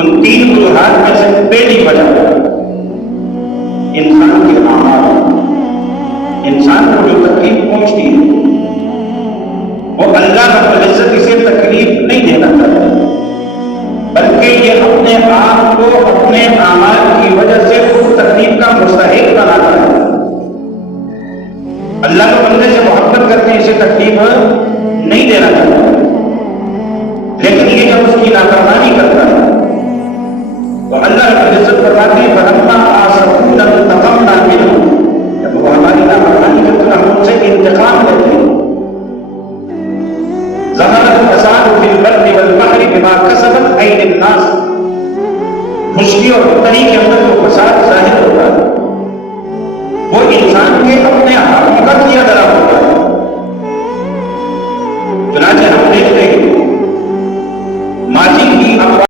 ان تین وجوہات میں سے پہلی وجہ انسان کے اعمال، انسان کو جو تکلیف پہنچتی ہے وہ اللہ رب العزت اسے تکلیف نہیں دینا چاہتا، بلکہ یہ اپنے آپ کو اپنے اعمال کی وجہ سے اس تکلیف کا مستحق بناتا ہے۔ اللہ کے بندے سے محبت کر کے اسے تکلیف نہیں دینا چاہتا، لیکن یہ جب اس کی نافرمانی کرتا ہے تو اللہ رب العزت فرماتے ہیں فَلَمَّا آسَفُونَا انتَقَمْنَا مِنْهُمْ، جب وہ ہماری نافرمانی کرتے ہیں ہم ان سے انتقام لیتے ہیں۔ ظَهَرَ الْفَسَادُ فِي الْبَرِّ وَالْبَحْرِ بِمَا كَسَبَتْ أَيْدِي النَّاسِ، خشکی اور تری کے اندر جو فساد ظاہر ہوتا ہے وہ انسان کے اپنے ہاتھوں کا کیا درا ہوتا ہے۔ چنانچہ ہم دیکھتے ہیں